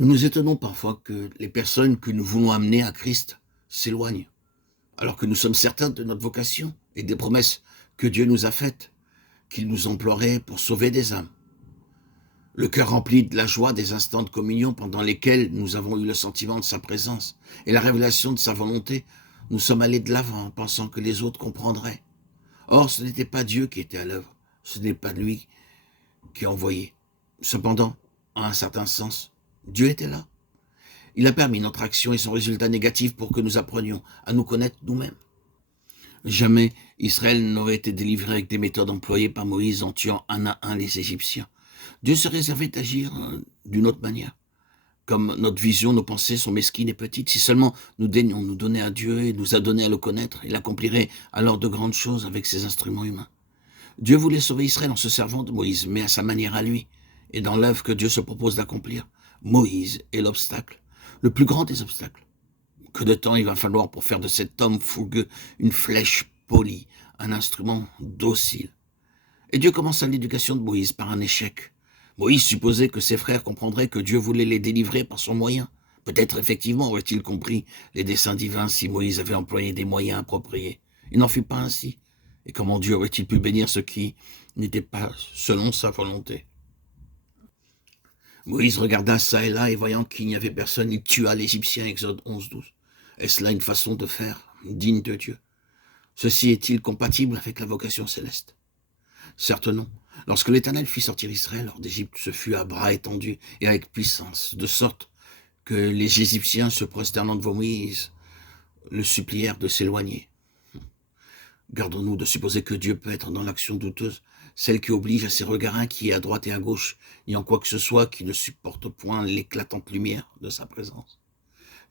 Nous nous étonnons parfois que les personnes que nous voulons amener à Christ s'éloignent, alors que nous sommes certains de notre vocation et des promesses que Dieu nous a faites, qu'il nous emploierait pour sauver des âmes. Le cœur rempli de la joie des instants de communion pendant lesquels nous avons eu le sentiment de sa présence et la révélation de sa volonté, nous sommes allés de l'avant en pensant que les autres comprendraient. Or, ce n'était pas Dieu qui était à l'œuvre, ce n'est pas lui qui a envoyé. Cependant, en un certain sens, Dieu était là. Il a permis notre action et son résultat négatif pour que nous apprenions à nous connaître nous-mêmes. Jamais Israël n'aurait été délivré avec des méthodes employées par Moïse en tuant un à un les Égyptiens. Dieu se réservait d'agir d'une autre manière. Comme notre vision, nos pensées sont mesquines et petites, si seulement nous daignons nous donner à Dieu et nous adonner à le connaître, il accomplirait alors de grandes choses avec ses instruments humains. Dieu voulait sauver Israël en se servant de Moïse, mais à sa manière à lui, et dans l'œuvre que Dieu se propose d'accomplir. Moïse est l'obstacle, le plus grand des obstacles. Que de temps il va falloir pour faire de cet homme fougueux une flèche polie, un instrument docile. Et Dieu commença l'éducation de Moïse par un échec. Moïse supposait que ses frères comprendraient que Dieu voulait les délivrer par son moyen. Peut-être effectivement aurait-il compris les desseins divins si Moïse avait employé des moyens appropriés. Il n'en fut pas ainsi. Et comment Dieu aurait-il pu bénir ce qui n'était pas selon sa volonté? Moïse regarda çà et là, et voyant qu'il n'y avait personne, il tua l'Égyptien, Exode 11, 12. Est-ce là une façon de faire digne de Dieu? Ceci est-il compatible avec la vocation céleste? Certes non. Lorsque l'Éternel fit sortir Israël hors d'Égypte, ce fut à bras étendus et avec puissance, de sorte que les Égyptiens, se prosternant devant Moïse, le supplièrent de s'éloigner. Gardons-nous de supposer que Dieu peut être dans l'action douteuse, celle qui oblige à ses regards inquiets à droite et à gauche, ni en quoi que ce soit qui ne supporte point l'éclatante lumière de sa présence.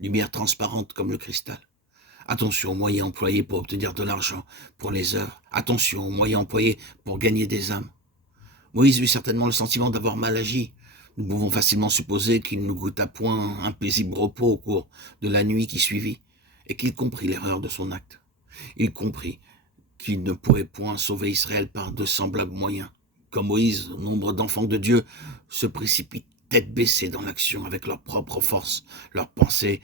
Lumière transparente comme le cristal. Attention aux moyens employés pour obtenir de l'argent pour les œuvres. Attention aux moyens employés pour gagner des âmes. Moïse eut certainement le sentiment d'avoir mal agi. Nous pouvons facilement supposer qu'il ne goûta point un paisible repos au cours de la nuit qui suivit, et qu'il comprit l'erreur de son acte. Il comprit qu'il ne pourrait point sauver Israël par de semblables moyens. Comme Moïse, nombre d'enfants de Dieu se précipitent tête baissée dans l'action avec leur propre force, leurs pensées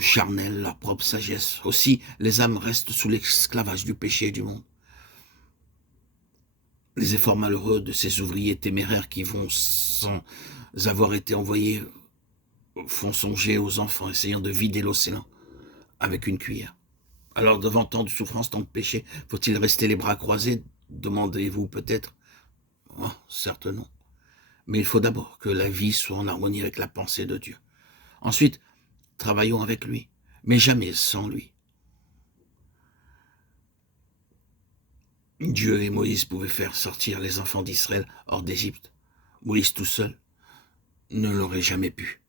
charnelles, leur propre sagesse. Aussi, les âmes restent sous l'esclavage du péché et du monde. Les efforts malheureux de ces ouvriers téméraires qui vont sans avoir été envoyés font songer aux enfants essayant de vider l'océan avec une cuillère. Alors, devant tant de souffrance, tant de péché, faut-il rester les bras croisés? Demandez-vous peut-être. Oh, certes non. Mais il faut d'abord que la vie soit en harmonie avec la pensée de Dieu. Ensuite, travaillons avec lui, mais jamais sans lui. Dieu et Moïse pouvaient faire sortir les enfants d'Israël hors d'Égypte. Moïse tout seul ne l'aurait jamais pu.